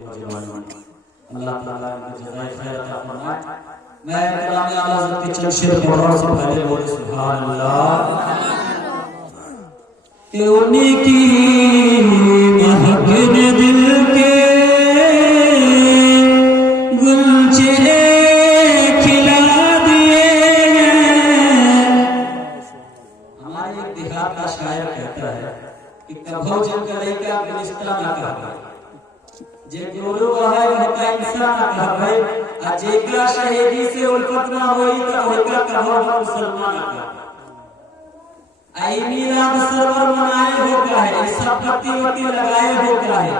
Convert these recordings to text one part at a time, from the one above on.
अल्लाह ताला इनको जज़ाए खैर अता फरमाए। मैं कलाम आला हज़रत के चंद शेर पढ़ रहा हूं, सब पहले बोले सुभान अल्लाह। कि उन्हीं की महक ने दिल के गुलचे खिला दिए। हमारे एक देहात का शायर कहता है कि कभो जन करे क्या गुलिस्तान ना कहबे, जे गुरु है होता इंसान ना कहबे, आ जेकरा शहीदी से उल्फत ना होई त ओकरा कभो मुसलमान ना कहबे। आई मिलाद सरवर मनाए हो क्या है, सब पत्ती वत्ती लगाए हो क्या है,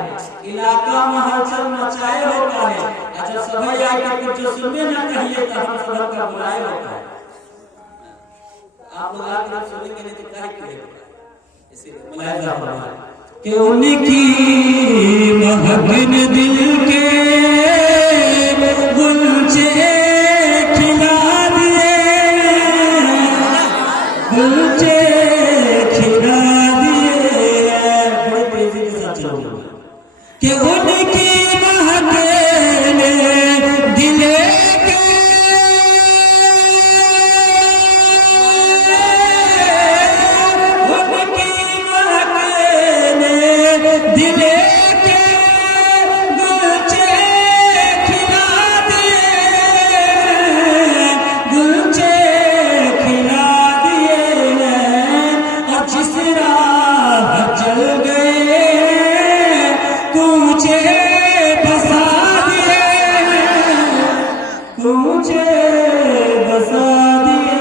इलाका में हलचल मचाए हो क्या है। अच्छा सभी आके कुछ सुनने ना कहिए तो हम सब का बुलाए हो क्या है। आप लोग आके सुनेंगे नहीं तो क्या करेंगे, इसीलिए मुलाहिजा फरमाए कि उनकी महक ने दिल के गुलचे खिला दिए, गुलचे कि उनकी महक ने दिल के उनकी महक ने दिल के गुलचे खिला दिए, गुलचे खिला दिए। और जिस राह चल गए कूचे बसा दिए, कूचे बसा दिए,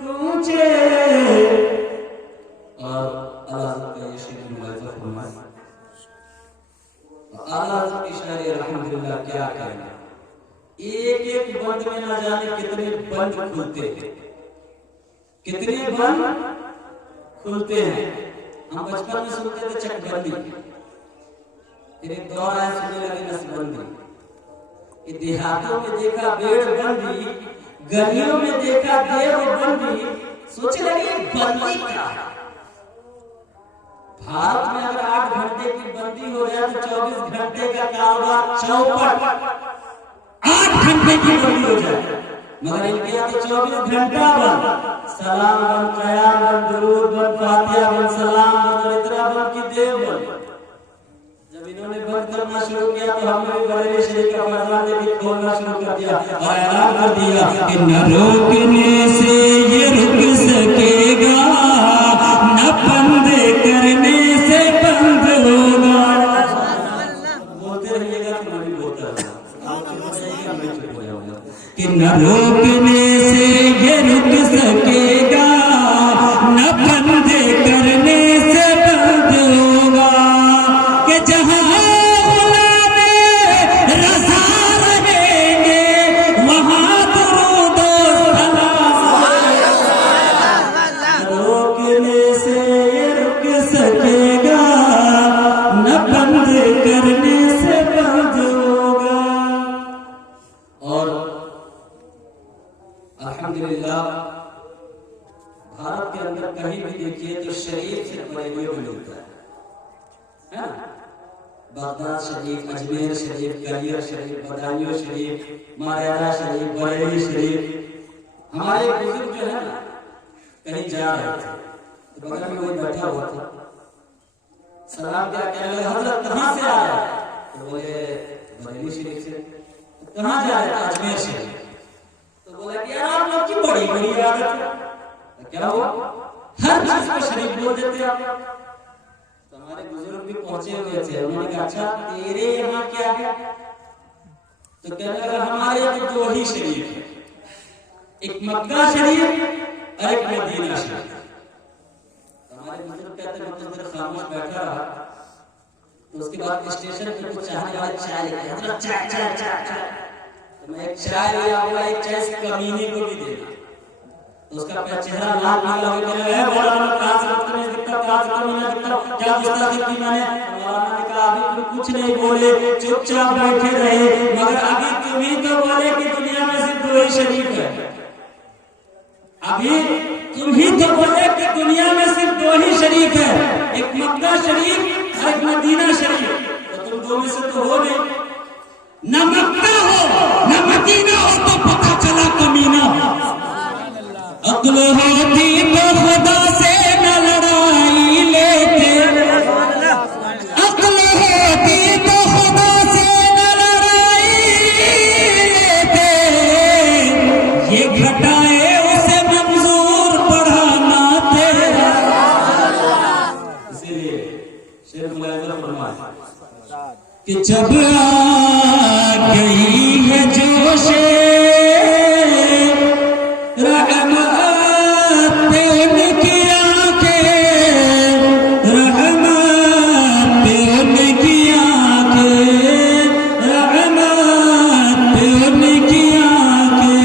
कूचे। और अल्लाह का ये शेर मुलाहिजा फरमाए। अल्लाह की शायरी अल्हम्दुलिल्लाह क्या कहना, एक एक बंद में ना जाने कितने बंद खुलते हैं, कितने बंद खुलते हैं। हम बचपन में सुनते थे चकबंदी, फिर एक दौर आया सुनने लगे नसबंदी। देहातों में देखा बेड़बंदी, गलियों में देखा देवबंदी, सोचे लगे बंदी क्या है। भारत में अगर 8 घंटे की बंदी हो जाए तो 24 घंटे का कारोबार चौपट, 8 घंटे की बंदी हो जाए। मगर इंडिया तो 24 घंटा बंद, सलाम बन, कयाम बन, दुरूद बन, फातिहा बन, सलाम बन, इतना बन की देव बन। जब इन्होंने बंद करना शुरू किया तो हमने भी बरेली शरीफ का फरमान भी खोलना शुरू कर दिया और ऐलान कर दिया कि न रोकने से ये रुक सकेगा, न बंद करने से बंद होगा। बोलते रहिएगा तो मैं भी बोलता रहूंगा कि न रोकने से ये रुक सकेगा, न बंद करने से बंद होगा। कि जहां गुलामे रज़ा रहेंगे वहां दुरूद व सलाम। रोकने से ये रुक सकेगा, न बंद करने से बंद होगा। और अल्हम्दुलिल्लाह भारत के अंदर कहीं भी देखिए तो शरीफ से रेडियो मिलता है ना। बगदाद शरीफ, अजमेर शरीफ, कलियर शरीफ, बदायूं शरीफ, मायारा शरीफ, बरेली शरीफ। हमारे बुजुर्ग जो है ना कहीं जा रहे थे तो बगल में कोई बैठा हुआ था, सलाम क्या कहने लगे, हजरत कहाँ से आ रहे हैं? तो बोले बरेली शरीफ से। कहाँ जा रहे थे? अजमेर शरीफ। तो बोला कि यार आप लोग की बड़ी बड़ी आदत है, क्या हुआ हर चीज को शरीफ बोल देते आप। तो हमारे बुजुर्ग भी पहुंचे हुए थे, उन्होंने कहा अच्छा तेरे यहाँ क्या है? तो कहने लगा हमारे यहाँ तो 2 ही शरीफ है, एक मक्का शरीफ और एक मदीना शरीफ। तो हमारे बुजुर्ग कहते हैं कुछ देर खामोश बैठा रहा, तो उसके बाद स्टेशन पे कुछ चाहने वाले चाय लेके आए, चाय चाय चाय चाय। तो मैं एक चाय लिया हुआ, एक चाय से कमीने को भी देना। तो उसका चेहरा लाल नीला हो गया, बड़ा कहां से बदतमीज दिखता, कहां से कमीना दिखता, क्या गुस्ताखी की मैंने? मौलाना ने कहा अभी तुम कुछ नहीं बोले, चुपचाप बैठे रहे, मगर अभी तुम ही तो बोले कि दुनिया में सिर्फ 2 ही शरीफ है। अभी तुम ही तो बोले कि दुनिया में सिर्फ 2 ही शरीफ है, एक मक्का शरीफ और एक मदीना शरीफ। तो तुम लोगों में से तो हो नहीं। न मक्का हो न मदीना हो तो पता चला कमीना। अक्ल होती तो खुदा से न लड़ाई लेते, अक्ल होती तो खुदा से न लड़ाई लेते, ये घटाए उसे मंजूर पढ़ाना तेरा। इसीलिए शेर मुलायजा फरमाए कि जब आ गई है जोशे रहमत पे उनकी आंखें, रहमत पे उनकी आंखें, रहमत पे उनकी आंखें,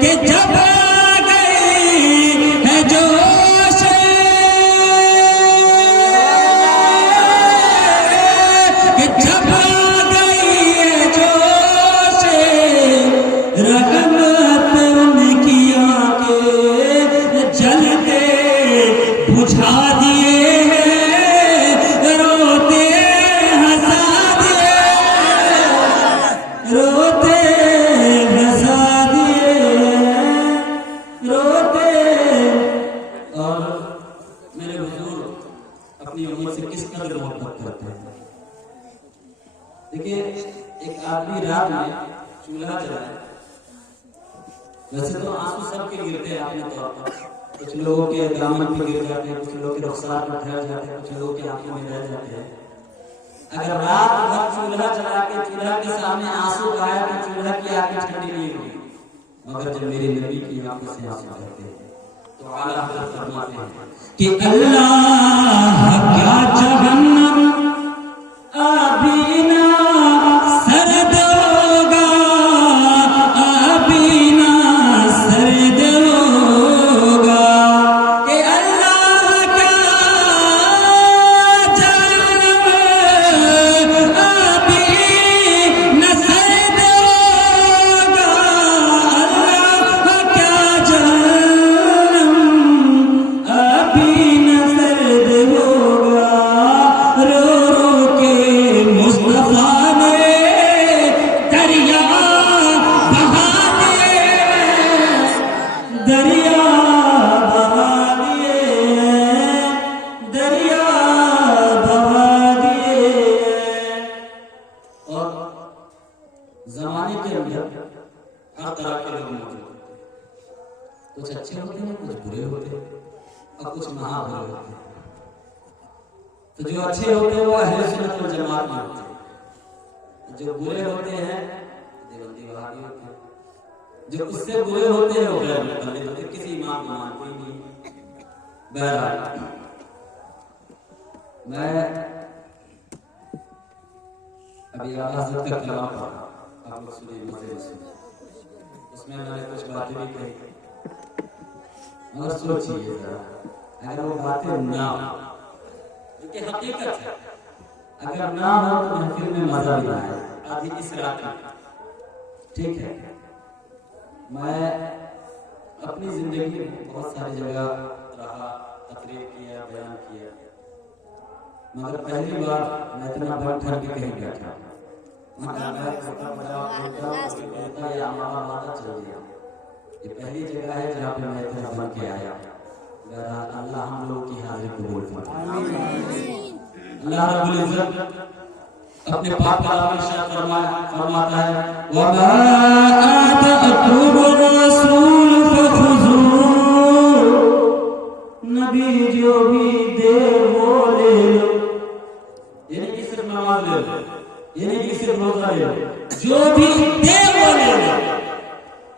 कि जब आ गई है जोशे, कि जब आ गई है जोशे रहमत पे उनकी आंखें, जलते बुझा दिए हैं, रोते हंसा दिए, रोते हंसा दिए, रोते। और मेरे हुजूर अपनी उम्मत से किस कदर मोहब्बत करते हैं। देखिए एक आदमी रात में चूल्हा जलाए, वैसे तो आंसू सबके गिरते हैं अपने तौर पर, कुछ लोगों के दामन पे गिर जाते हैं, कुछ लोगों के रुखसार पर ठहर जाते हैं, कुछ लोगों की आंखों में रह जाते हैं। अगर रात भर चूल्हा जला के चूल्हा के सामने आंसू बहाया तो चूल्हा की आंखें ठंडी नहीं हुई, मगर जब मेरे नबी की आंखों से आंसू बहते हैं तो आला हज़रत फरमाते हैं कि अल्लाह क्या जहन्नम अभी ना सर्द होगा, अभी ना सर्द होगा, कि अल्लाह क्या जहन्नम अभी न सर्द होगा, अल्लाह क्या जहन्नम अभी न सर्द होगा। रो रो के मुस्तफा ने दरिया बहा दिए, दरिया बहा दिए, दरिया बहा दिए। और जमाने के अंदर हर तरह के लोग मौजूद होते हैं, कुछ अच्छे होते हैं, कुछ बुरे होते हैं और कुछ महाबुरे होते हैं। तो जो अच्छे होते हैं वो अहले सुन्नत वल जमात में होते हैं, जो बुरे होते हैं देवबंदी वहाबी होते हैं, जो उससे बुरे होते हैं वो गैर मुक़ल्लिद होते हैं, किसी इमाम को मानते ही नहीं। बहरहाल मैं अभी आला हज़रत का कलाम पढ़ा, आप लोग सुनिए, मजे से। उसमें मैंने कुछ बातें भी कही, मगर सोचिए जरा, अगर वो बातें ना हो जो कि हकीकत है, अगर ना हो तो महफिल में मजा भी ना आए, आधी इस रात में। ठीक है, मैं अपनी जिंदगी में बहुत सारी जगह रहा, तकरीर किया, बयान किया, मगर पहली बार मैं इतना बन ठन के कहीं बैठा, या हमारा वादा चल गया। ये पहली जगह है जहाँ पे मैं इतना बन के आया। अल्लाह हम लोगों की हाजिर कबूल फरमाए। अल्लाह रब्बुल इज्जत अपने पाक कलाम में इरशाद फरमाता है, वमा आताकुम रसूल फखुज़ूह, नबी जो भी दे वो ले लो। यानी कि सिर्फ नमाज ले लो, यानी कि सिर्फ रोजा ले लो, जो भी दे वो ले लो।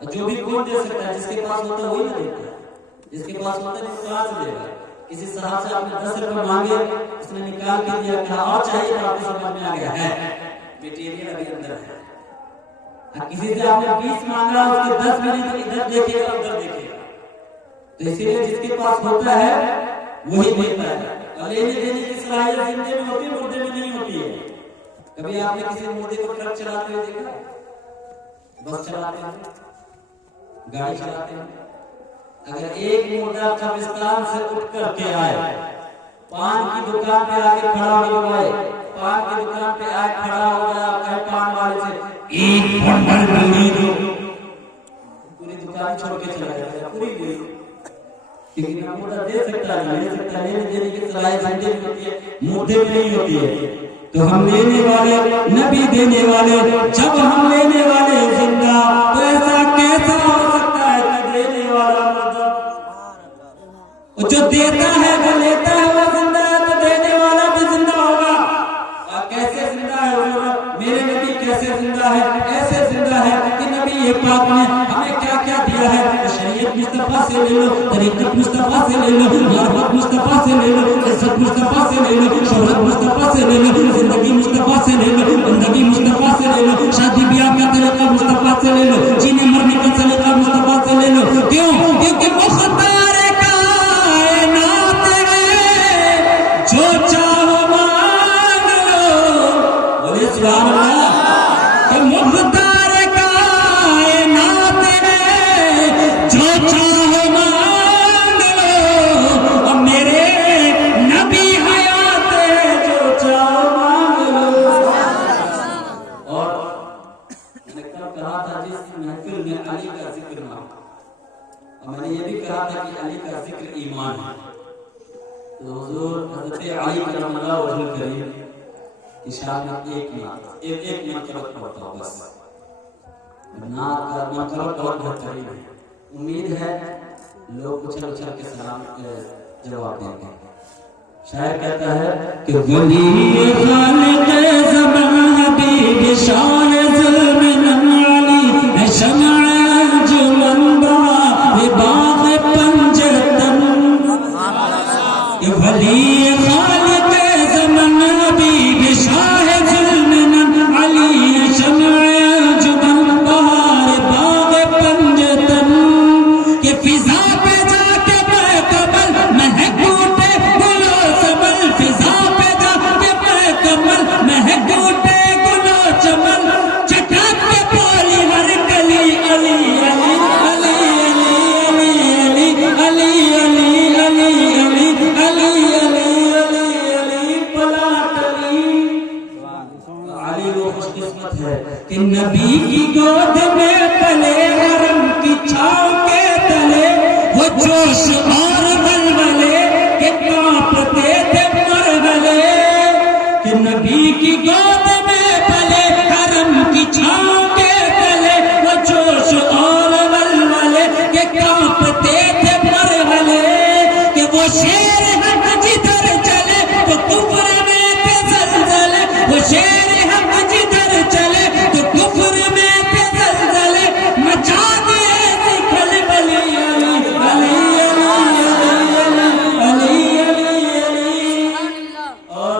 जो भी कौन दे सकता है, जिसके पास होता है वही ना देता है, जिसके पास होता है वो कहाँ से देगा। किसी साहब से आपने 10 रुपए मांगे, उसने निकाल के दिया, कहा और चाहिए, तो आपको समझ में आ गया है मटेरियल अभी अंदर है। किसी से आपने 20 मांगा, उसके 10 मिले तो इधर देखेगा उधर देखेगा। तो इसीलिए जिसके पास होता है वही देता है, और लेने देने की सलाहियत जिंदे में होती है, मुर्दे में नहीं होती है। कभी आपने किसी मुर्दे को ट्रक चलाते हुए देखा, बस चलाते हैं, गाड़ी चलाते हैं? अगर एक मुर्दा कब्रिस्तान से उठ करके आए, पान की दुकान पे आके खड़ा हो जाए पान की दुकान पे आए खड़ा हो गया, कहे पान वाले से एक बंडल बीड़ी दो। पूरी दुकान छोड़ के चला गया, पूरी बीड़ी, क्योंकि नमूना दे सकता है, ले सकता है, लेने देने की सलाह जिंदे में होती है, मुद्दे में नहीं होती है। तो हम लेने वाले, नबी देने वाले, जब हम लेने वाले जिंदा, तो ऐसा कैसा हो सकता है कि देने वाला मुर्दा? जो देता है, जो लेता है वो जिंदा है, तो देने वाला भी जिंदा होगा। और कैसे जिंदा है हुजूर? मेरे नबी कैसे जिंदा है? ऐसे जिंदा है कि नबी ये पाक ने हमें क्या क्या दिया है। तो शरीयत मुस्तफा से ले लो, तरीक़त मुस्तफा से ले लो, मार्फत मुस्तफा से ले लो, इज्जत मुस्तफा से ले लो, शोहरत मुस्तफा से ले लो, जिंदगी मुस्तफा से ले लो, जिंदगी मुस्तफा से ले लो, शादी ब्याह का तरीका मुस्तफा से ले लो, जीने मरने का तरीका मुस्तफा से ले लो। क्यों? क्योंकि मुख्तार कायनात है, जो चाहो मांग लो। बोले सुभान अल्लाह। कि मुख्तार कायनात है, जो चाहो मांग लो। और मेरे नबी हयात है, जो चाहो मांग लो। और मैंने कल कहा था जिस महफिल में अली का जिक्र ना, और मैंने ये भी कहा था कि अली का जिक्र ईमान है। तो हुजूर हज़रत अली करमल्लाहु वजहुल करीम की शान में एक मरतबा पढ़ता हूँ बस। नात का मरतबा बहुत बेहतरीन है। उम्मीद है लोग उछल उछल के सलाम जवाब देंगे। शायर कहता है कि वली खालिक ज़मान हबीब शान ज़ुल्म अली है, शमअ अंजुमन बा बाग़ पंजतन। कि वली खालिक ज़मान हबीब शाह ज़ुल्म अली है, शमअ अंजुमन बाग़ पंजतन। कि फिज़ा पे जाके बेकमल महक उठे गुलो चमन, फिज़ा पे जाके बेकमल महक उठे गुलो चमन। चटक के बोली हर गली अली अली अली अली अली अली अली अली अली अली अली अली अली पलाटली। अली वो खुशकिस्मत है कि नबी की गोद में पले, हरम की छाँव के तले, वो जोश और वलवले के कांपते थे मरहले। कि नबी की गोद में पले, हरम की छाँव के तले, वो जोश और वलवले के कांपते थे मरहले। कि वो शेर हक जिधर चले, तो कुफ्र में थे ज़लज़ले, वो शेर हक जिधर चले, तो कुफ्र में थे ज़लज़ले। मचा दिए थे खलबली अली अली अली अली अली अली। और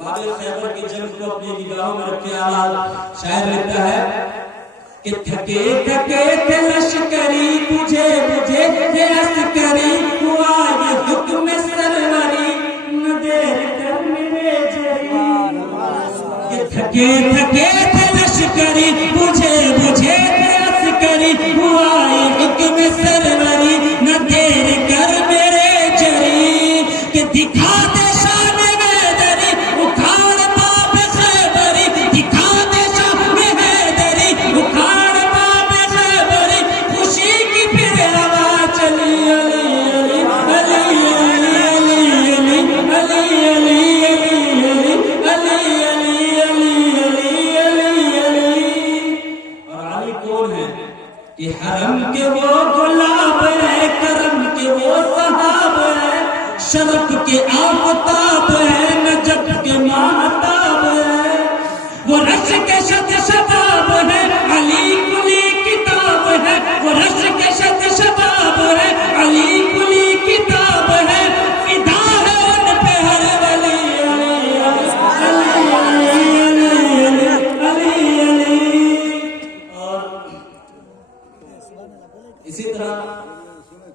बाबे खैबर की जंग को अपनी निगाहों में रखे आला शायर लिखता है कि थके थके थे लश्करी, तुझे बुझे थे अस्करी, हुआ ये हुक्म सरवरी, न देर कर मेरे जरी। कि थके थके थे लश्करी, तुझे बुझे थे अस्करी, हुआ ये हुक्म सरवरी, न देर कर मेरे जरी। कि दिखा दे शान हैदरी, उखाड़ बाब खैबरी, दिखा दे शान हैदरी, उखाड़ बाब खैबरी। खुशी की फिर हवा चली अली अली अली अली अली अली अली अली अली अली अली अली। और अली कौन है? कि हरम के वो गुलाब है, करम के वो सहाब है, शरफ के आफताब है, नजफ के महताब है। वो रश के शद शबाब है, अली कुली किताब है, वो रश के शद शबाब है, अली कुली किताब है। फिदा है उन पे हर वली अली अली अली अली अली। और इसी तरह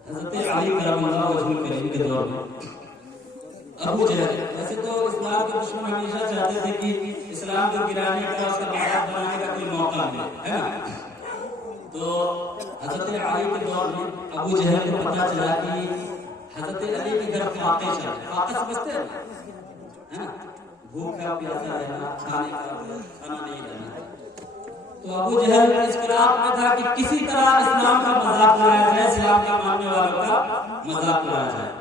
हज़रत अली करमल्लाहु वजहुल करीम के दौर में अबू जहल, वैसे तो इस्लाम के दुश्मन हमेशा चाहते थे कि इस्लाम को गिराने का, उसका मजाक बनाने का कोई मौका मिले, है ना। तो हज़रत अली के दौर में अबू जहल को पता चला कि हज़रत अली के घर फाके चल, फाका समझते हैं, है ना। भूखा प्यासा रहना, खाने का खाना नहीं रहना। तो अबू जहल इस खिलाफ में था कि किसी तरह इस्लाम का मजाक उड़ाया जाए, इस्लाम के मानने वालों का मजाक उड़ाया जाए।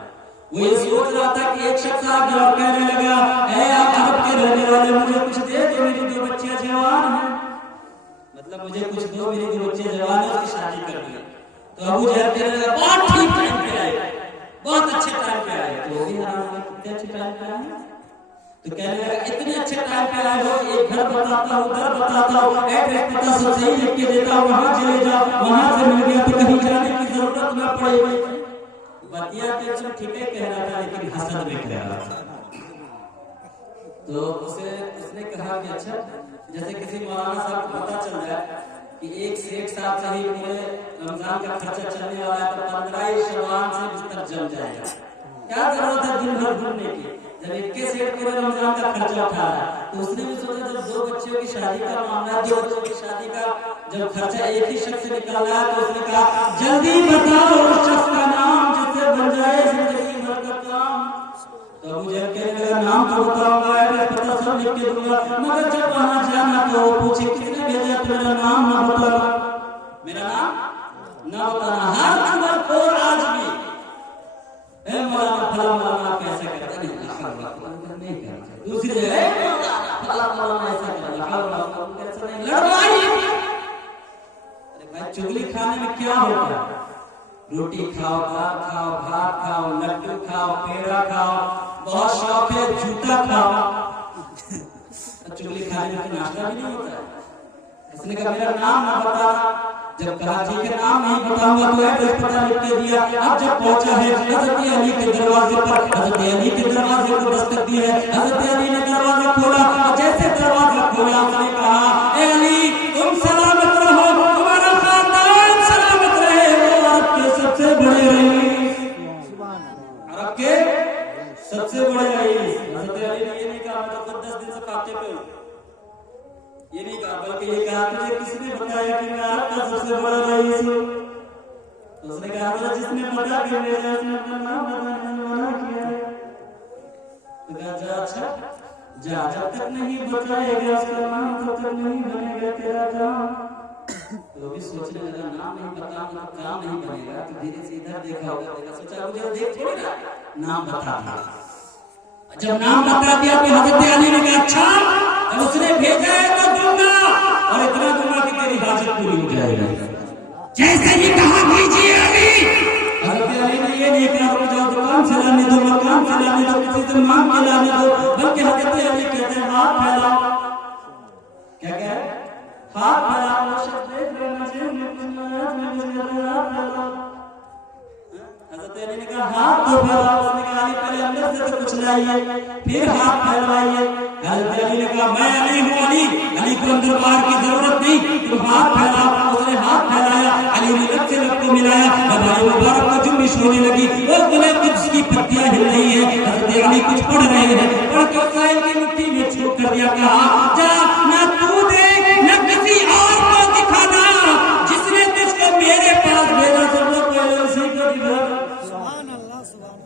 वो ये सोच रहा था कि एक शख्स आ गया और कहने लगा, ऐ आप अरब के रहने वाले, मुझे कुछ दे दो, मेरी 2 बच्चियां जवान हैं, मतलब मुझे कुछ दो, मेरी 2 बच्चियां जवान हैं, उसकी शादी कर दी। तो अबू जहल कहने लगा, बहुत ठीक टाइम पे आए, बहुत अच्छे टाइम पे आए। तो वो भी हैरान हुआ, कितने अच्छे टाइम पे आए। तो कहने लगा, इतने अच्छे टाइम पे आए हो, एक घर बताता हूँ, घर बताता हूँ, एड्रेस पता सब सही लिख के देता हूँ, वहां चले जाओ, वहां से मिल गया तो कहीं जाने की जरूरत न पड़ेगी। बतिया तो ठीक है कह रहा था, लेकिन हसद में कह रहा था। तो उसने कहा कि अच्छा, जैसे किसी मौलाना साहब को पता चल जाए कि एक सेठ साहब से ही पूरे रमजान का खर्चा चलने वाला है, तो 15 शवाल से बिस्तर जम जाएगा, क्या जरूरत है दिन भर घूमने की, जब एक सेठ पूरे रमजान का खर्चा उठा रहा है। तो उसने भी सोचा, जब 2 बच्चियों की शादी का मामला, 2 बच्चों की शादी का जब खर्चा एक ही शख्स से निकाला है, तो उसने कहा, जल्दी बताओ उस शख्स का नाम जिससे बन जाए जिंदगी भर का काम। तो अबू जहल कहने लगा, नाम तो बताऊंगा, एड्रेस पता सब लिख के दूंगा, मगर जब वहां जाना तो वो पूछे, किसने भेजा, तो मेरा नाम ना बताना, मेरा नाम ना बताना। हर खबर को आज भी मौलाना फला मौलाना कैसा करता नहीं, नहीं करता। दूसरी जगह फला मौलाना ऐसा करता नहीं, लड़वाई। अरे भाई, चुगली खाने में क्या होता है? रोटी खाओ, दाल खाओ, भात खाओ, लड्डू खाओ, पेड़ा खाओ, बहुत शौक है जूता खाओ। चुगली खाने में नाश्ता भी नहीं होता है। उसने कहा, मेरा नाम ना बताना। जब कहा ठीक है, नाम नहीं बताऊंगा, तो एड्रेस पता लिख के दिया। अब जब पहुंचा है हजरत अली के दरवाजे पर, हजरत अली के दरवाजे को दस्तक दी है। हजरत अली ने दरवाजा खोला, और जैसे दरवाजा खोला उसने कहा, ए अली, तुम सलामत रहो, तुम्हारा खानदान सलामत रहे, वो अरब के सबसे बड़े रईस, अरब के सबसे बड़े रईस। हजरत अली ने ये नहीं कहा, मैं तो 10 दिन से फाते पे हूं, ये नहीं कहा, बल्कि ये कहा, तुझे किसने बताया कि मैं आपका सबसे बड़ा रईस हूं? तो उसने कहा, तो जिसने पता कर लिया उसने अपना नाम बताने में मना किया है। तो कहा, जा अच्छा जा, जब तक नहीं बताएगा उसका नाम तब तक नहीं बनेगा तेरा काम। तो भी सोचने लगा, नाम नहीं बताऊंगा तो काम नहीं बनेगा। तो धीरे से इधर देखा होगा, देखा, सोचा मुझे देख थोड़ी ना, नाम बता दिया। जब नाम बता दिया तो हजरत अली ने कहा, अच्छा, उसने भेजा है तो दूंगा, और इतना दूंगा कि तेरी हाजत पूरी हो जाएगी। जैसे ही कहा, कीजिए अली। हजरत अली ने ये नहीं कहा, रुक जाओ, दुकान से लाने दो, मकान से लाने दो, किसी से मांग के लाने दो, बल्कि हजरत अली कहते हैं, हाथ फैलाओ। क्या कह रहे? हाथ फैलाओ, शब्द देख लेना चाहिए, हाथ फैलाओ। हजरत अली ने कहा, हाथ तो फैलाओ। उसने कहा, अली पहले अंदर से तो कुछ लाइए, फिर हाथ फैलाइए। हजरत अली ने कहा, मैं अली हूँ, अली को अंदर बाहर की जरूरत नहीं, तुम हाथ फैलाओ। उसने हाथ फैलाया, अली ने लब से लब को मिलाया, हमारी मुबारक को जुम्बिश होने लगी, वो गुलाब की पत्तियां हिल रही है। हजरत अली कुछ पढ़ रहे हैं, पढ़ के साहिल की मुट्ठी में छूट कर दिया, कहा, जा, ना तू देख, न किसी और को दिखाना, जिसने तुझको मेरे पास भेजा, सबसे पहले उसी को दिखाना।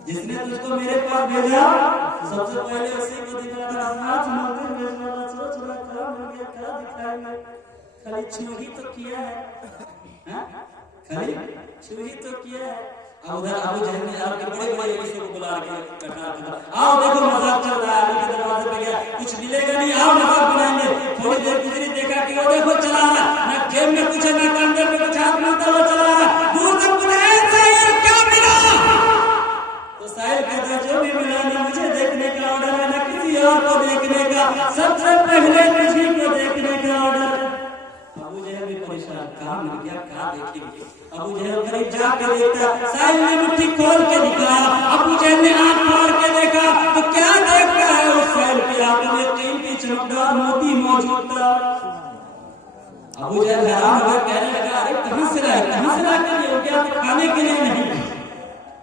जिसने तुझको मेरे पास भेजा, सबसे पहले उसी को दिखाना। सोच रहा काम हो गया, क्या दिखाएंगे, खाली छू ही तो किया है, खाली छू ही तो किया है। अब उधर अबू जहल ने आपके बड़े बड़े रईसों को बुला के बैठा दिया, आओ देखो मजाक चल रहा है। अली के दरवाजे पे गया, कुछ मिलेगा नहीं, आओ मजाक बनाएंगे। थोड़ी देर गुजरी, देखा कि वो देखो चला रहा, ना जेब में कुछ है, ना कंधे में कुछ, हाथ में हुआ चला रहा। दूर तक क्या मिला? तो साहिल कहता है, जो भी मिला ना मुझे देखने का ऑर्डर है, ना किसी और को देखने का, सबसे पहले तुझी को देखने का ऑर्डर। अबू जहल भी परेशान, कहा मिल गया, क्या देखेंगे। अबू जहल करीब जाकर देखता, साहिल ने मुट्ठी खोल के दिखाया। अबू जहल ने आंख मार के देखा, तो क्या देखता है, उस साहिल के हाथ में कीमती चमकदार मोती मौजूद था। अबू जहल हैरान हो गया, कहने लगा, अरे कहां से लाए, कहां से लाके लिए हो गया, तो खाने के लिए नहीं।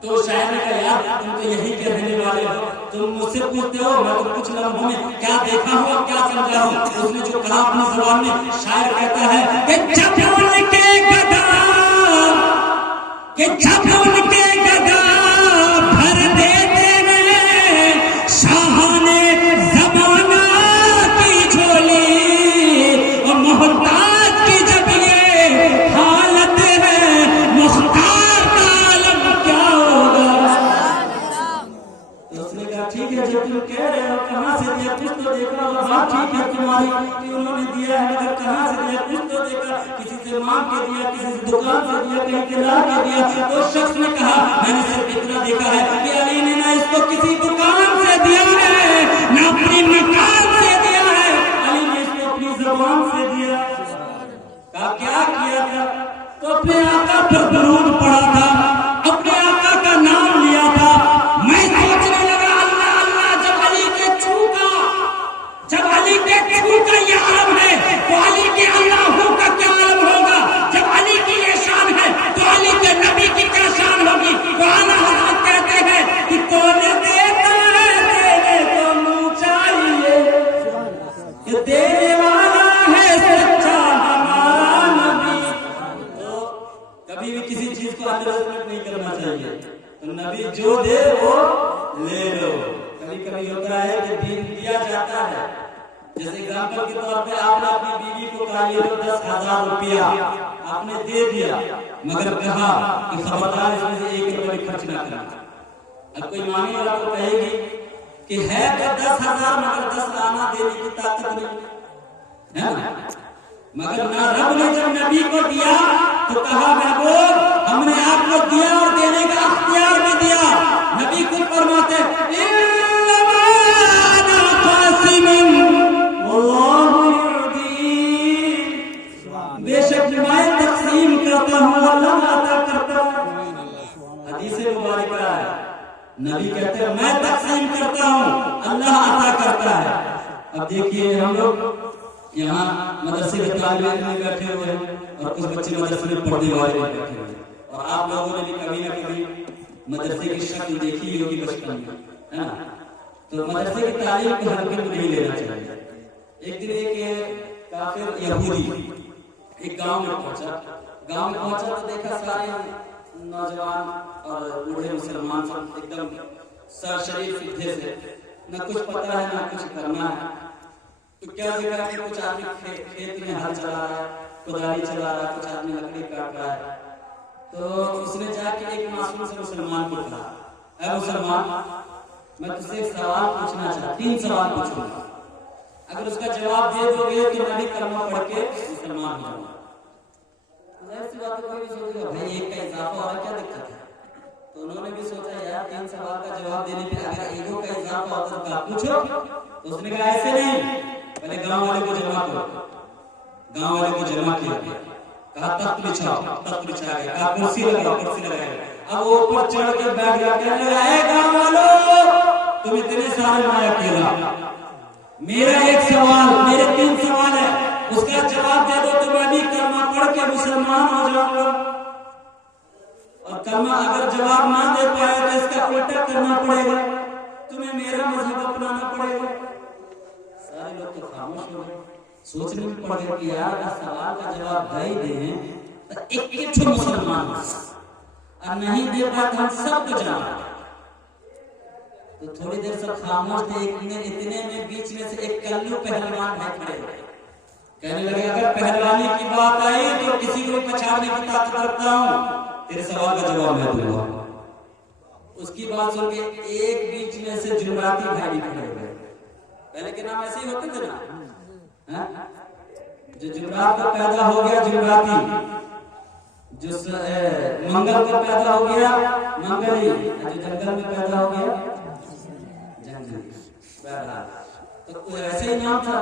तो शायर ने कहा, यार तुम तो यही के रहने वाले हो, तुम मुझसे पूछते हो, मैं तो कुछ लम्हों में क्या देखा हूँ और क्या समझा हूँ। उसने जो कहा अपनी ज़बान में, शायर कहता है कि जब उनके गदा भर देते हैं शाहाने ज़बान तुम्हारी कि उन्होंने दिया है, मगर कहाँ से दिया? कुछ तो देखा, किसी से मांग के दिया, किसी से दुकान से दिया, कहीं से ला के दिया। तो शख्स ने कहा मैंने सिर्फ इतना देखा है कि अली ने ना इसको किसी दुकान से दिया है, ना अपनी मकान से दिया है, अली ने इसको अपनी ज़बान से दिया। कहा क्या किया था? तो अपने आका पर दरूद पढ़ा था, अपने आका का नाम लिया था। मैं सोचने लगा अल्लाह अल्लाह, जब अली के छू का ये आलम है तो अली के अल्लाह का क्या आलम होगा? जब अली की ये शान है तो अली के नबी की क्या शान होगी? तो आला हज़रत कहते हैं कि कौन देता है देने को मुँह चाहिए, ये देने वाला है सच्चा हमारा नबी। तो कभी भी किसी चीज को अंडरएस्टिमेट नहीं करना चाहिए। तो नबी जो दे वो ले लो। कभी कभी होता है कि दीन दिया जाता है, जैसे एग्जाम्पल के तौर पे आपने अपनी बीवी को कहा ये 10,000 रुपया आपने दे दिया, मगर कहा कि खबरदार इसमें से 1 रुपया भी खर्च ना करना। अब कोई मांगने वाला तो कहेगी कि है तो 10,000 मगर 10 आना देने की ताकत नहीं है ना। मगर ना रब ने जब नबी को दिया तो कहा महबूब हमने आपको दिया और देने का अख्तियार भी दिया। नबी खुद फरमाते बेशक मैं तकसीम करता हूँ, अल्लाह अता करता है। हदीस मुबारक है, नबी कहते हैं मैं तकसीम करता हूँ, अल्लाह अता करता है। अब देखिए हम लोग यहाँ मदरसे के तालिब इल्म में बैठे हुए हैं और कुछ बच्चे मदरसे में पढ़ने वाले भी बैठे हुए हैं, और आप लोगों ने भी कभी ना कभी मदरसे की शक्ल देखी होगी बचपन में, है ना। तो मदरसे की तालीम को हल्के में नहीं लेना चाहिए। एक दिन एक काफिर यहूदी एक गांव में पहुंचा तो देखा सारे नौजवान और बूढ़े मुसलमान सब एकदम सर शरीर सीधे से, न कुछ पता है ना कुछ करना है। तो क्या देखा कि कुछ आदमी खेत में हल चला रहा है, कुदाली चला रहा है, कुछ आदमी लकड़ी काट रहा है। तो उसने जाके एक मासूम से मुसलमान को कहा, ऐ मुसलमान मैं तुझसे एक सवाल पूछना चाहता, 3 सवाल पूछूंगा, अगर उसका जवाब दे दोगे तो मैं भी कलमा पढ़ के मुसलमान हो जाऊंगा। ऐसी बात कोई भी सोचेगा भाई एक का इजाफा हो रहा क्या दिक्कत है? तो उन्होंने भी सोचा यार 3 सवाल का जवाब देने पे अगर ईगो का इजाफा होता तो आप पूछो। तो उसने कहा ऐसे नहीं, पहले गांव वाले को जमा करो। गांव वाले को जमा किया, कहा तख्त बिछाओ, तख्त बिछा गया, कहा कुर्सी लगाओ, कुर्सी लगाई। अब वो ऊपर चढ़ के बैठ गया, कहने लगा गांव वालों तुम इतने सारे मैं अकेला, मेरा एक सवाल, मेरे 3 सवाल है, उसका जवाब दे दो तो मैं भी कलमा पढ़ के मुसलमान हो जाऊंगा। और कलमा अगर जवाब ना दे पाया तो इसका उल्टा करना पड़ेगा, तुम्हें मेरा मजहब अपनाना पड़ेगा। सारे लोग तो खामोश हो गए, सोचने में पड़ गए कि यार इस सवाल का जवाब दे दें तो एक मुसलमान और नहीं दे पाए तो हम सबको जाना। तो थोड़ी देर सब खामोश थे, इतने में बीच में से एक कल्लू पहलवान है खड़े, कहने लगे अगर पहलवानी की बात आई तो किसी को पछाड़ने की ताकत रखता हूँ, तेरे सवाल का जवाब मैं दूंगा। उसकी बात सुन के एक बीच में से जुमराती भाई खड़े हुए। पहले के नाम ऐसे ही होते थे ना, जो जुमरात का पैदा हो गया जुमराती, जो मंगल का पैदा हो गया मंगली, जो जंगल में पैदा हो गया जंगली। तो ऐसे ही नाम था।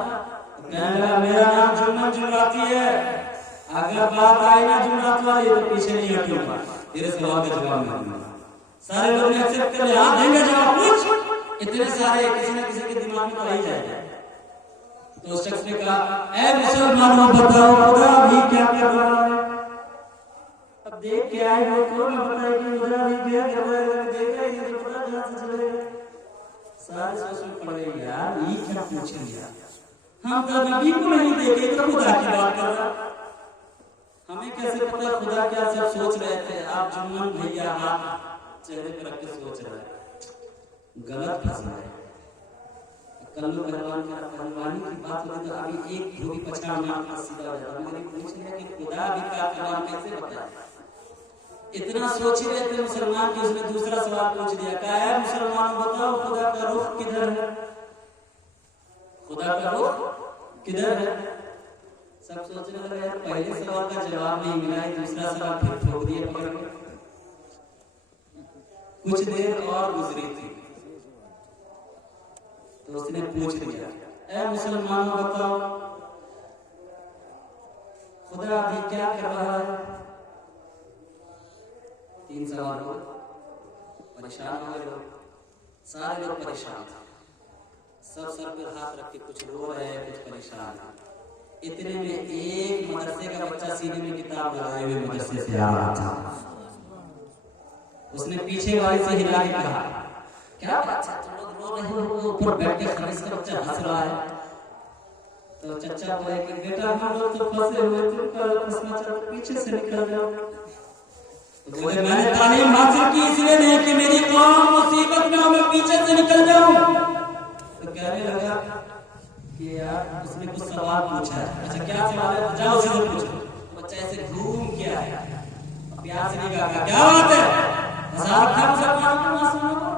मेरा नाम जुम्मन जुमराती है, अगर बात आई ना जुमरात वाली तो पीछे नहीं हटूंगा, तेरे सवाल का जवाब मैं दूंगा। सारे लोग ने एक्सेप्ट कर लिया, हाँ देंगे जवाब, पूछ। इतने सारे किसी न किसी के दिमाग में तो आ ही जाएगा। तो उस शख्स ने कहा ऐ मुसलमानों बताओ खुदा भी क्या कर रहा है? अब देख के आए हो तो मैं बताया कि खुदा भी क्या कर रहा है, देखा ही नहीं तो पता कहां से चलेगा। सारे सोच में पड़ गए यार ये क्या पूछ लिया, हम तो नबी को नहीं देखे तो खुदा की बात कर रहा, हमें कैसे पता खुदा क्या सब सोच रहे थे। आप जुम्मन भैया हाथ चेहरे पर रख के सोच रहे हैं, गलत फंस गए। कल्लू पहलवानी की बात होती तो अभी एक धोबी पछाड़ना सीधा हो जाता, मगर पूछ लिया कि खुदा भी का कलाम कैसे बताया। इतना सोच ही रहे थे मुसलमान की, उसने दूसरा सवाल पूछ दिया, क्या है मुसलमान बताओ खुदा का रुख किधर है? खुदा का रुख किधर है? सब सोचने लगे यार पहले सवाल का जवाब नहीं मिला है, दूसरा सवाल फिर ठोक दिया पकड़ के। कुछ देर और गुजरी थी तो उसने पूछ लिया, ऐ मुसलमानों बताओ खुदा अभी क्या कर रहा है? 3 सवाल हो, परेशान हो गए लोग, सारे लोग परेशान थे, सब सर पर हाथ रख के कुछ रो रहे हैं, कुछ परेशान हैं। इतने में एक मदरसे का बच्चा सीने में किताब लगाए हुए मदरसे से आ रहा था। उसने पीछे वाले से हिला के कहा, क्या बात है तुम लोग रो रहे हो? ऊपर बैठ के खरीस का बच्चा हंस रहा है। तो चचा बोले कि बेटा हम लोग तो फंसे हुए, तुम क्या फंसना चाहते, पीछे से निकल जाओ। तो बोले मैंने तालीम हासिल की इसलिए नहीं कि मेरी कौम मुसीबत में हो मैं पीछे से निकल जाऊं। तो कहने लगा कि यार उसने कुछ सवाल पूछा है। अच्छा क्या सवाल है? जाओ उसी से पूछो। तो बच्चा ऐसे घूम के आया, प्यार से नहीं कहा क्या बात है, हजार खा मुसलमानों को मासूमों को।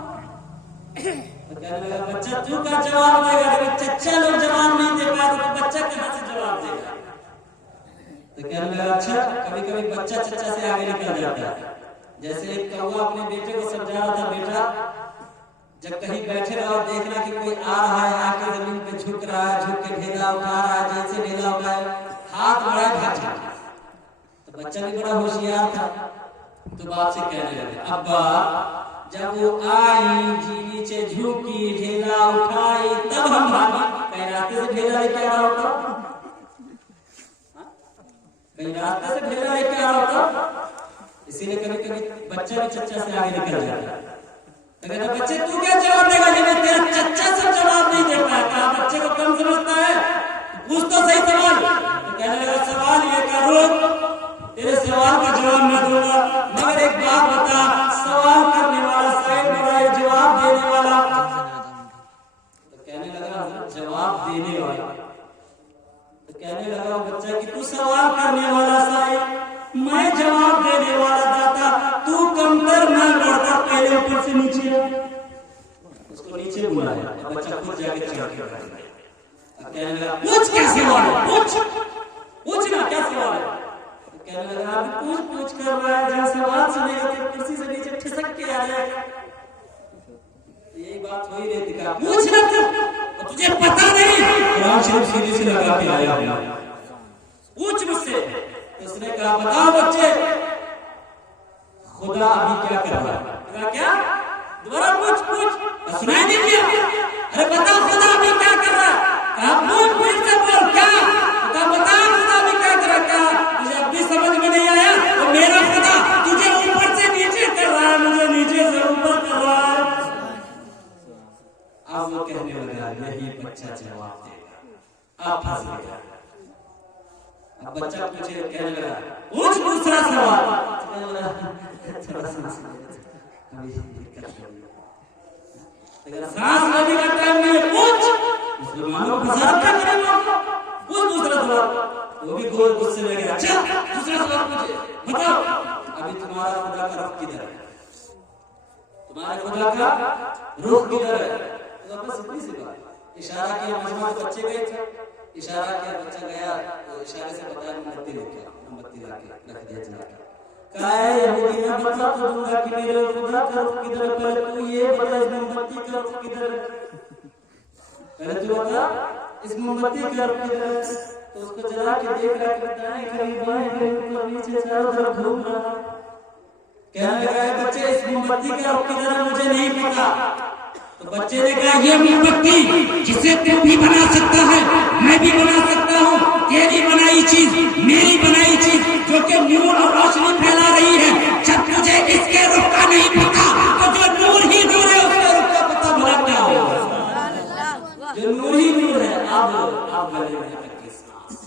तो कहने लगा बच्चा तू क्या जवाब देगा? जब चच्चा लोग जवाब नहीं दे पाए तो बच्चा कहां से जवाब देगा? तो कहने लगा अच्छा कभी कभी बच्चा चच्चा से आगे निकल जाता है। जैसे एक कौवा अपने बेटे को समझा रहा था, बेटा जब कहीं बैठे रहो देखना कि कोई आ रहा है, आके जमीन पे झुक रहा है, झुक के ढेला उठा रहा है, जैसे ढेला उठाए हाथ बढ़ाए भाग। तो बच्चा भी बड़ा होशियार था, तो बाप से कहने लगे अब्बा जब वो आई जी नीचे झुकी ढेला उठाई तब हम भागे। कहीं रास्ते से ढेला लेके आ रहा होता, कहीं रास्ते से ढेला लेके आ रहा होता, इसीलिए कभी कभी बच्चा भी चच्चा से आगे निकल जाता है। तो कहता बच्चे तू क्या जवाब देगा जब तेरा चच्चा सब जवाब नहीं दे पाया? कहा बच्चे को कम समझता है, पूछ तो सही सवाल। तो कहने लगा सवाल ये करो, तेरे सवाल का जवाब मैं दूंगा, मगर एक बात बता, सवाल करने वाला साइड में रहा, जवाब देने वाला। तो कहने लगा जवाब देने वाला। तो कहने लगा बच्चा कि तू सवाल करने वाला साइड, मैं जवाब देने वाला दाता, तू कमतर मैं बढ़कर, पहले ऊपर से नीचे। उसको नीचे बुलाया, बच्चा खुद जाके चढ़ के बैठा। कहने लगा पूछ क्या सवाल है, पूछना क्या सवाल है? कहने लगा अभी पूछ कर रहा है, जब सवाल सुनेगा तो कुर्सी से नीचे ठिसक के आ जाएगा। यही बात हो ही रही थी, पूछना तो तुझे पता नहीं, कुरान शरीफ सीधे से लगा के आया हूं, पूछ मुझसे। तो उसने कहा बताओ बच्चे खुदा अभी क्या कर रहा है? कहा क्या? दोबारा पूछ सुनाई नहीं दिया? अरे बताओ खुदा अभी क्या कर रहा है? कहा पूछ फिर से बोल क्या? कहा बताओ खुदा अभी क्या कर रहा है? मुझे अभी समझ में नहीं आया। तो मेरा खुदा तुझे ऊपर से नीचे कर रहा है, मुझे नीचे से ऊपर कर रहा है। अब वो कहने लगा यही बच्चा जवाब देगा, आप फंस गया। अब बच्चा पूछे, कहने लगा पूछ दूसरा सवाल। थोड़ा सांस लेने का टाइम नहीं है, पूछ। मुसलमानों को फंसा क्या करेगा? पूछ दूसरा सवाल। वो भी गोल गुस्से में गया, अच्छा दूसरा सवाल पूछे, बताओ अभी तुम्हारा खुदा का रुख किधर है? तुम्हारे खुदा का रुख किधर है? तो बस इतनी सी बात। इशारा किया, मजमा के बच्चे गए थे, इशारा किया, बच्चा गया तो इशारे से बताया मोमबत्ती लेके, मोमबत्ती लाके रख दिया जला के। कहा है यहूदी मैं बता तो दूंगा कि मेरे खुदा का रुख किधर है, पहले तू ये बता इस मोमबत्ती का रुख किधर है, पहले तू बता इस मोमबत्ती का रुख किधर है। तो उसको जला के देख रहा है, दाएं करीब बाएं करीब ऊपर नीचे चारों तरफ घूम रहा। कहने लगा है बच्चे इस मोमबत्ती का रुख किधर है मुझे नहीं पता। तो बच्चे ने कहा ये मोमबत्ती जिसे तू भी बना सकता है, मैं भी बना सकता हूँ, तेरी बनाई चीज मेरी बनाई चीज जो कि नूर और रोशनी फैला रही है। जब तुझे इसके रुख का नहीं पता तो जो नूर ही नूर है उसके रुख का पता भला क्या होगा? जो नूर ही नूर है। अब गले में लगी सांस।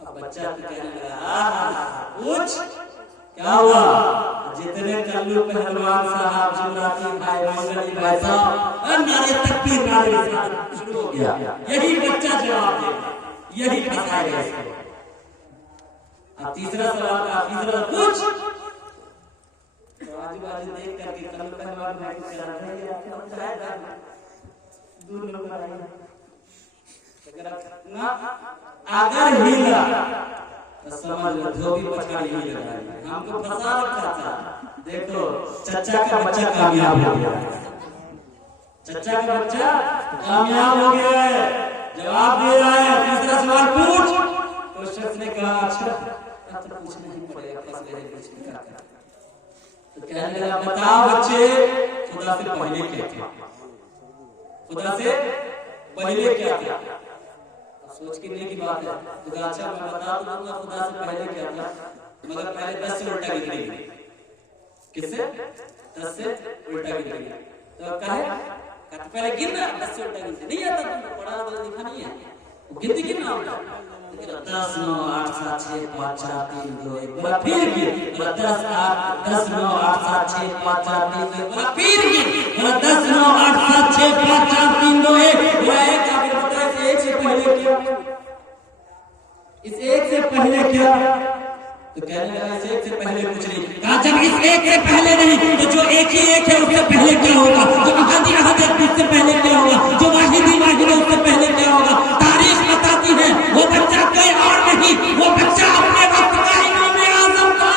अब बच्चा तो कहने लगा पूछ क्या हुआ? जितने कल्लू पहलवान साहब जुमराती भाई मंगली भाई साहब नारे तकबीर नारे रिसालत शुरू हो गया। यही बच्चा जवाब देगा, यही फंसाएगा इसको। अब तीसरा सवाल का तीसरा पूछ। तो आजू बाजू देख करके कल्लू पहलवान भाई को कह रहा है दूर लोग आएंगे। अगर हिला तो समझ लो धोबी पछाड़ी ही लगा हमको फंसा रखा था। देखो चचा का बच्चा कामयाब हो गया, चचा का बच्चा कामयाब हो गया है, जवाब दे रहा है। तीसरा सवाल पूछ। तो शख्स ने कहा अच्छा अब तो पूछना ही पड़ेगा, फंस गए कुछ नहीं करता। तो कहने लगा बताओ बच्चे खुदा से पहले क्या थे, खुदा से पहले क्या था। सोच के नहीं की बात है। खुदा अच्छा मैं बता दूंगा खुदा से पहले क्या था, मगर पहले 10 से उल्टा गिनेंगे। किससे? 10 से उल्टा गिनेंगे। तो कहे पहले गिनना 10 से उल्टा गिनते नहीं आता तुमको, पढ़ा तो लिखा नहीं है, गिनती गिनना होता 10 9 8 7 6 5 4 3 2 1 बोला फिर गिन, बोला 10 9 8 7 6 5 4 3 2 बोला फिर गिन, बोला 10 9 8 7 6 5 4 3 2 1 बोला एक आगे बता इस एक से पहले क्या, इस एक से पहले क्या। तो कहने लगा इस एक से पहले कुछ नहीं। कहा जब इस एक से पहले नहीं तो जो एक ही एक है उससे पहले क्या होगा, जो अहद अहद है उससे पहले क्या होगा, जो वाहिदी वाहिद है उससे पहले क्या होगा। तारीख बताती है वो बच्चा कोई और नहीं, वो बच्चा अपने वक्त का इमाम आजम था,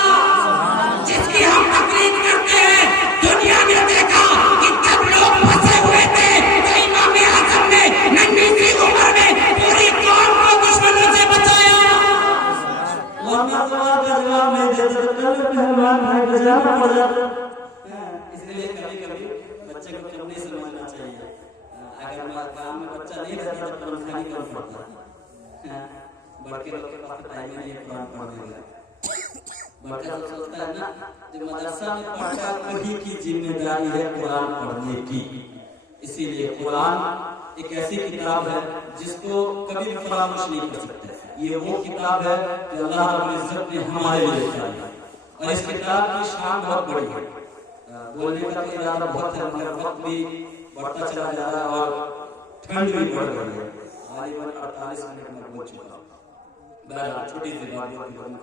जिसकी हम तकरीर करते हैं। दुनिया ने देखा कि जब लोग फंसे हुए थे तो इमाम आजम ने नन्ही सी उम्र में पूरी कौम को दुश्मनों से बचाया। जवाब नहीं देते तो कल पहलवान भाई बजाना पड़ जाता। इसलिए कभी कभी बच्चे को क्यों नहीं समझना चाहिए। अगर काम में बच्चा नहीं रहता तो कुरान खानी कर पड़ता। बड़के लोग के पास टाइम नहीं है कुरान पढ़ने का। बड़का लोग सोचता है ना जो मदरसा में पढ़ता है वही की जिम्मेदारी है कुरान पढ़ने की। इसीलिए कुरान एक ऐसी किताब है जिसको कभी भी फरामोश नहीं कर सकते। ये वो किताब है जो अल्लाह रब्बुल इज्जत ने हमारे लिए लिखी है और इस किताब की शान बहुत बड़ी है। बोलने का इरादा बहुत है मगर वक्त भी बढ़ता चला जा रहा है और ठंड भी बढ़ रही है। तकरीबन 48 मिनट में बोल चुका हूँ। बहरहाल छोटी सी बात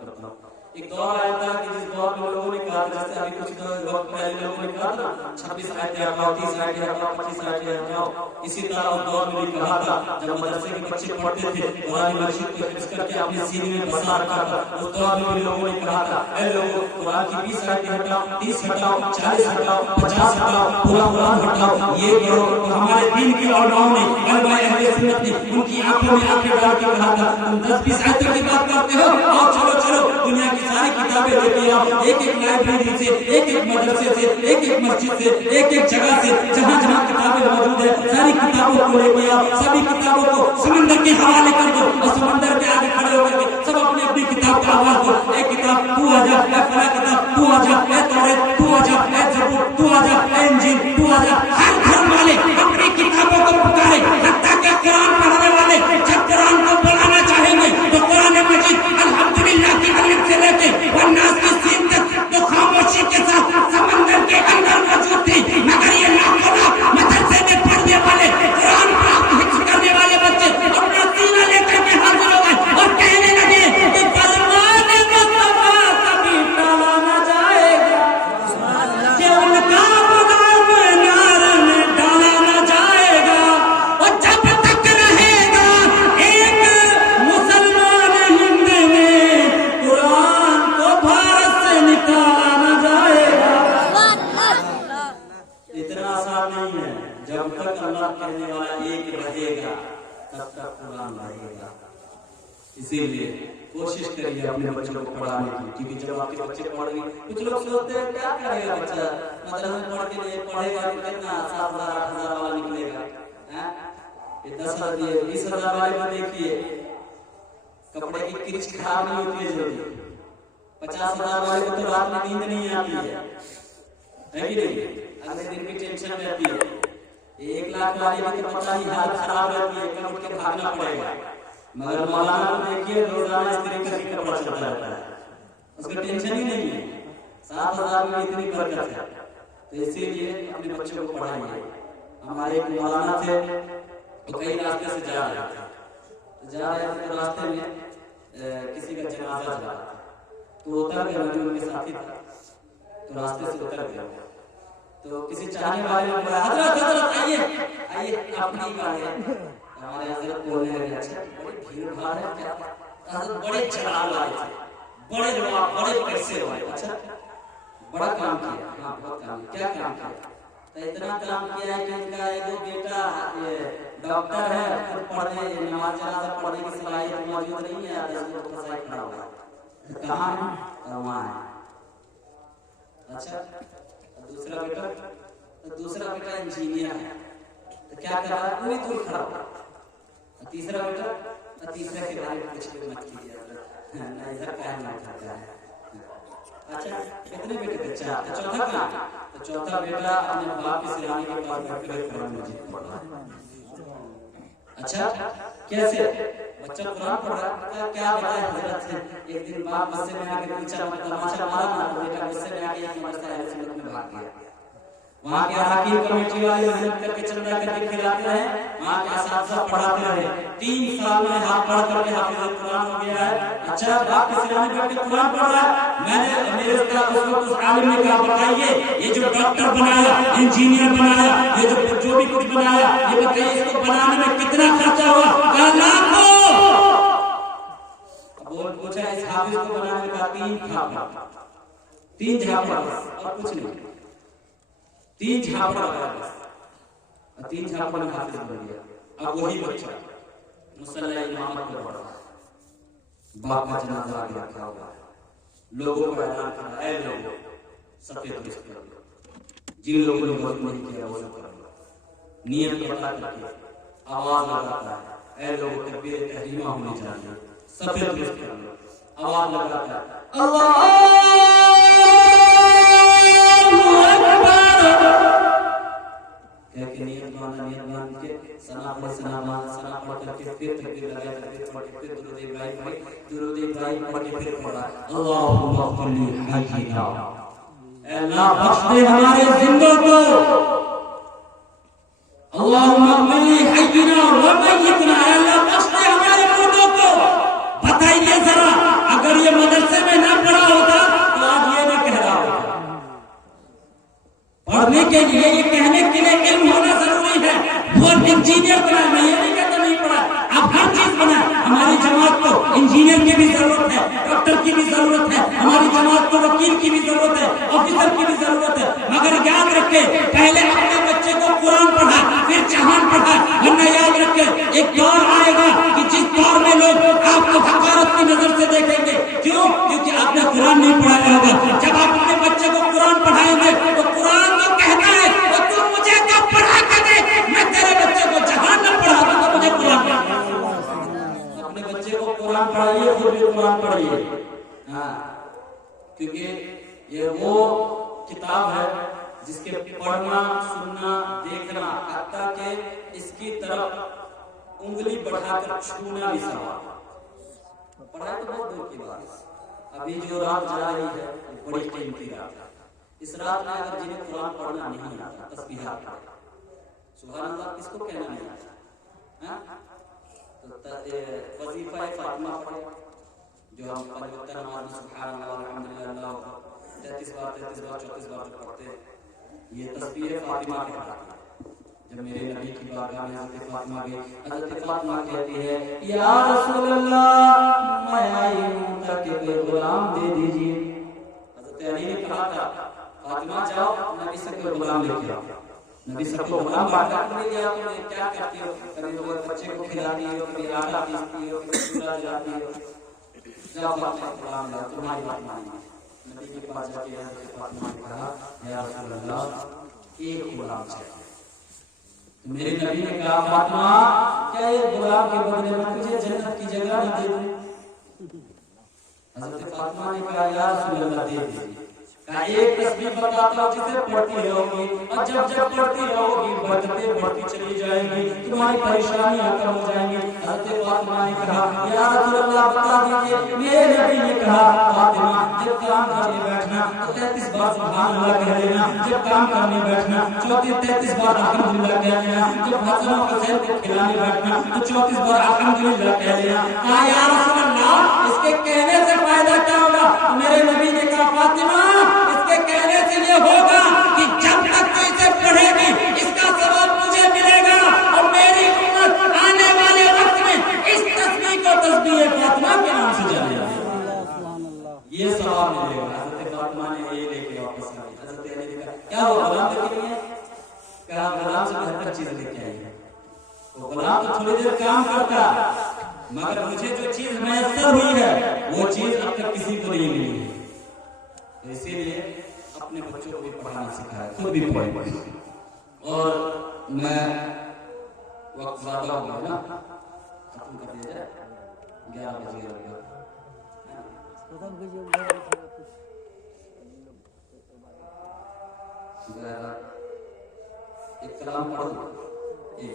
करता हूँ। एक दौर आया था कि जिस दौर में लोगों ने कहा था, जैसे अभी कुछ वक्त पहले लोगों ने कहा था 26 आयतें हटाओ, 30 आयतें हटाओ, 25 आयतें हटाओ। इसी तरह उस दौर में भी कहा था जब मदरसे के बच्चे पढ़ते थे कुरान मजीद को हिफ्ज़ करके अपने सीने में बसा रखा था। उस दौर में भी लोगों ने कहा था ऐ लोगों कुरान की 20 आयतें हटाओ, 30 हटाओ, 40 हटाओ, 50 हटाओ, पूरा कुरान हटाओ, ये करो। तो हमारे दीन के उलमाओं ने अहले सुन्नत ने उनकी आंखों में आंखें डाल के कहा था तुम 10-20 आयतों की बात करते हो, और चलो चलो दुनिया की सारी किताबें लेके आओ, एक एक लाइब्रेरी से, एक एक मदरसे से, एक एक मस्जिद से, एक एक जगह से जहाँ जहाँ किताबें मौजूद है सारी किताबों को लेके आओ। सभी किताबों को समंदर के हवाले कर दो और समंदर के आगे खड़े होकर के सब अपनी अपनी किताब का आवाज दो। एक किताब तू आजा, फला किताब तू आजा, तौरात तू आजा, ज़बूर तू आजा, इंजील तू आजा। हर घर वाले अपनी किताबों को पुकारे, हत्ता के कुरान पढ़ने वाले जब कुरान को बुलाना चाहेंगे तो कुरान मजीद अल्हम्दुलिल्लाह की अलif से लेके वन्नास की सीन तक तो खामोशी के साथ समंदर के अंदर मौजूद थी। मगर ये लाखों मदरसे में पढ़ने वाले कुरान हिफ्ज़ करने वाले बच्चे अपना सीना लेकर के हाजिर हो गए और कहने लगे कि फरमान मुस्तफा कभी टाला न जाएगा, कि उनका गुलाम नार में डाला न जाएगा। और जब तक रहेगा एक मुसलमान हिंद में कुरान को भारत से निकाला न जाएगा। इतना आसान नहीं है। जब तक अल्लाह कहने वाला एक रहेगा तब तक कुरान रहेगा। इसीलिए कोशिश करिए अपने बच्चों को पढ़ाने की, क्योंकि जब आपके बच्चे पढ़ेंगे कुछ लोग सोचते हैं क्या करेगा बच्चा मदरसे में पढ़ के नहीं पढ़ेगा तो कितना 7,000 8,000 वाला निकलेगा। ये 10,000 20,000 वाले में देखिए कपड़े की किरिच खराब नहीं होती है जल्दी। 50,000 वाले को तो रात में नींद नहीं आती है कि नहीं, अगले दिन की टेंशन रहती है। 1 लाख वाले की तो पता ही हालत खराब रहती है, कल उठ के भागना पड़ेगा। मगर मौलाना को देखिए रोजाना इस तरीके का कपड़ा चलता रहता है, उसका टेंशन ही नहीं है। 7,000 में इतनी बरकत है। तो इसीलिए अपने बच्चों को पढ़ाइए। हमारे एक मौलाना थे तो कई रास्ते से जा रहे थे तो रास्ते में किसी का जनाजा जा रहा था तो उतर गया, जो उनके साथी था तो रास्ते से उतर गया। तो किसी चाहने वाले ने बोला हजरत हजरत आइए आइए अपनी गाड़ी हमारे हजरत बोलने लगे, अच्छा बड़ी भीड़ भाड़ है क्या? हजरत बड़े चढ़ाव आए थे, बड़े लोग, बड़े पैसे वाले। अच्छा बड़ा काम किया? हाँ बहुत काम किया। क्या काम किया? तो इतना काम किया है कि इनका एक बेटा डॉक्टर है, फिर पढ़ने नमाज जनाजा पढ़ने की सलाहियत मौजूद नहीं है, तो फसाई खड़ा हुआ है। कहाँ है? तो वहाँ है। अच्छा दूसरा बेटा इंजीनियर है, तो क्या कर रहा है? पूरी दूर खड़ा हुआ। तीसरा बेटा, तीसरे के बारे में कुछ मत कीजिए, नहीं इधर कहना खाता है। अच्छा कितने बेटे? बच्चा। तो चौथा काम, तो चौथा बेटा अपने बाप की सिरानी के पास बैठकर कुरान मजीद पढ़ रहा है। अच्छा कैसे? बच्चा कुरान पढ़ रहा है। क्या बताए हजरत से? एक दिन बाप गुस्से में आके पूछा, तमाशा मारा ना, तो बेटा गुस्से में आके एक मदरसा अहले सुन्नत में भाग गया। वहाँ के अराकीन कमेटी वाले मेहनत करके चंदा करके खिलाते रहे, वहाँ के असातिज़ा पढ़ाते रहे। 3 साल में हाथ पढ़ करके हाफिज़ कुरान हो गया है। अच्छा बाप के सिराने बैठ के कुरान पढ़ रहा है। मैंने मेरे उस आलिम ने कहा, बताइए ये जो डॉक्टर बनाया, इंजीनियर बनाया, ये जो भी कुछ बनाया, ये बताइए इसको बनाने में कितना खर्चा हुआ? कहा लाखों। बोल पूछा इस हाफिज को बनाने का 3 झापड़ और कुछ नहीं, 3 झापड़ बस, 3 झापड़ में हाफिज बन गया। अब वही बच्चा मुसल्ला इमामत में पढ़ रहा है, बाप का जनाजा आगे रखा हुआ है, लोगों को ऐलान कर रहा है, लोगों सफेद ड्रेस कर लो, जिन लोगों ने वज़ू नहीं किया वो सब कर लो, नियत पता करके आवाज लगाता है, ऐ लोगों तकबीर तहरीमा होनी चाहिए, सफेद ड्रेस कर लो, आवाज लगाता है अल्लाह के नियत मान के सना पढ़ करके फिर तकबीर लगाए, तकबीर पढ़ के फिर दुरूद इब्राहिम पढ़ के फिर पढ़ा अल्लाहुम्मा क़ल्ली हय्यिना, अल्लाह बख्श दे हमारे जिंदों को, अल्लाहुम्मा क़ल्ली हय्यिना व मय्यितना, अल्लाह बख्श दे हमारे मुर्दों को। बताइए जरा, अगर ये मदरसे में ना पढ़ा होता तो आज ये ना कह रहा होता। पढ़ने के लिए, ये कहने के लिए इल्म होना जरूरी है। वो इंजीनियर बना, मैं ये नहीं कहता नहीं पढ़ा, अब हर चीज बना। हमारी जमात को इंजीनियर की भी जरूरत है, डॉक्टर की भी जरूरत है, हमारी जमात को वकील की भी जरूरत है, ऑफिसर की भी जरूरत है, मगर याद रखे पहले अपने बच्चे को कुरान पढ़ा, फिर जहान पढ़ा, वरना याद रखे एक दौर आएगा कि जिस दौर में लोग आपको हकारत की नजर से देखेंगे। क्यों? क्योंकि आपने कुरान नहीं पढ़ाया होगा। जब आप अपने बच्चे को कुरान पढ़ाएंगे तो कुरान तो कहता है तो तू मुझे क्या पढ़ा के दे, मैं तेरे बच्चे को जहान न पढ़ा तो मुझे कुरान पढ़ा। अपने बच्चे को कुरान पढ़ाइए, खुद भी कुरान पढ़िए। हाँ, क्योंकि ये वो किताब है जिसके पढ़ना, सुनना, देखना, हत्ता के इसकी तरफ उंगली बढ़ाकर छूना भी सवाल। पढ़ाई तो बहुत दूर की बात है। अभी जो रात जा रही है बड़ी कीमती रात है। इस रात में अगर जिन्हें कुरान पढ़ना नहीं आता, तस्बीहात पढ़े, सुभान अल्लाह किसको कहना नहीं आता, तो वजीफा फातिमा पढ़े, जो हम 5 वक्त नमाज में सुभान अल्लाह अल्हम्दुलिल्लाह 33 बार 34 बार पढ़ते हैं। ये तस्बीह फातिमा कहलाती है। जब मेरे नबी की बारगाह में हज़रत फातिमा गई, हज़रत फातिमा कहती है या रसूल अल्लाह मैं आई हूं ताकि कोई गुलाम दे दीजिए। हज़रत अली ने कहा था फातिमा जाओ नबी से कोई गुलाम लेके आओ। नबी से कोई गुलाम बांटा ले गया, तो क्या करती हो? कभी वो बच्चे को खिलाती हो, कभी आटा पीसती हो, कभी चूल्हा जलाती हो। जाओ फातिमा गुलाम लाओ, तुम्हारी बात मानिए। नबी के पास जाके हज़रत फातिमा ने कहा या रसूल अल्लाह एक गुलाम चाहिए। मेरे नबी ने कहा फातिमा क्या ये गुलाम के बदले में तुझे जन्नत की जगह न दे दूं? हज़रत फातिमा ने कहा या रसूल अल्लाह दे दीजिए। कहा एक तस्बीह बताता हूं जिसे पढ़ती रहोगी और जब जब पढ़ती रहोगी बढ़ती चली जाएगी, तुम्हारी परेशानियां कम हो जाएंगी। हज़रत फातिमा ने कहा या रसूल अल्लाह बता दीजिए। मेरे नबी ने कहा फातिमा जब काम करने बैठना तो 33 बार सुभान अल्लाह कह लेना, जब काम करने बैठना 34-33 बार अल्हम्दुलिल्लाह कह लेना, जब हसन और हुसैन को खिलाने बैठना तो 34 बार अल्हम्दुलिल्लाह कह लेना। कहा या रसूल अल्लाह इसके कहने से फायदा क्या होगा? मेरे नबी ने कहा फातिमा इसके कहने से ये होगा कि जब तक तू इसे पढ़ेगी इसका सवाब तुझे मिलेगा और मेरी उम्मत आने वाली क्या वो गुलाम लेके नहीं है? क्या गुलाम से बेहतर चीज लेके आई है? तो गुलाम तो थोड़ी देर काम करता, मगर मुझे जो चीज मैसर हुई है वो चीज अब तक किसी को नहीं मिली है। तो इसीलिए अपने बच्चों को भी पढ़ाना सिखाया, खुद भी पढ़े। और मैं वक्त ज्यादा हो गया ना, खत्म कर दिया जाए, 11 बज गया। एक कलाम पढ़ दो, एक